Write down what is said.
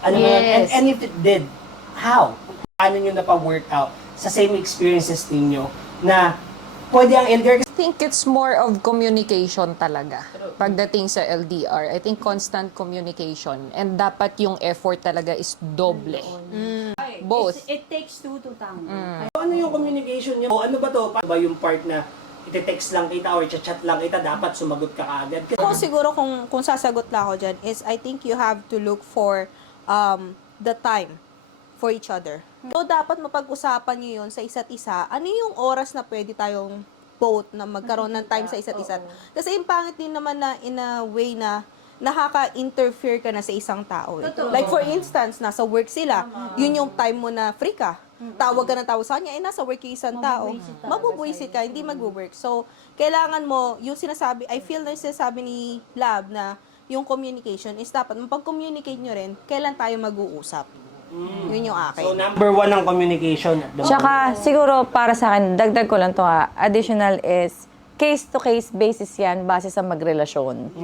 Ano Yes. and if it did, how? Paano nyo napa-workout sa same experiences ninyo na pwede ang LDR? I think it's more of communication talaga. Pagdating sa LDR, I think constant communication. And dapat yung effort talaga is doble. Both. It takes two to tango. Ano yung communication nyo? O ano ba to? Paano ba yung part na iti-text lang kita or chat lang kita, dapat sumagot ka kaagad? Ako siguro kung sasagot lang ako dyan is I think you have to look for the time for each other. So, dapat mapag-usapan nyo yun sa isa't isa. Ano yung oras na pwede tayong both na magkaroon ng time sa isa't isa? Kasi yung pangit din naman na in a way na nakaka-interfere ka na sa isang tao. Like for instance, nasa work sila, yun yung time mo na free ka. Tawag ka ng tawag sa kanya, nasa work yung isang tao. Mabubuisit ka, hindi mag-work. So, kailangan mo, yung sinasabi, I feel na yung sinasabi ni Lab na yung communication is dapat, mapag-communicate nyo rin, kailan tayo mag-uusap. Yun yung akin. So, number one ang communication. Tsaka, siguro para sa akin, dagdag ko lang to additional is, case-to-case basis yan base sa magrelasyon.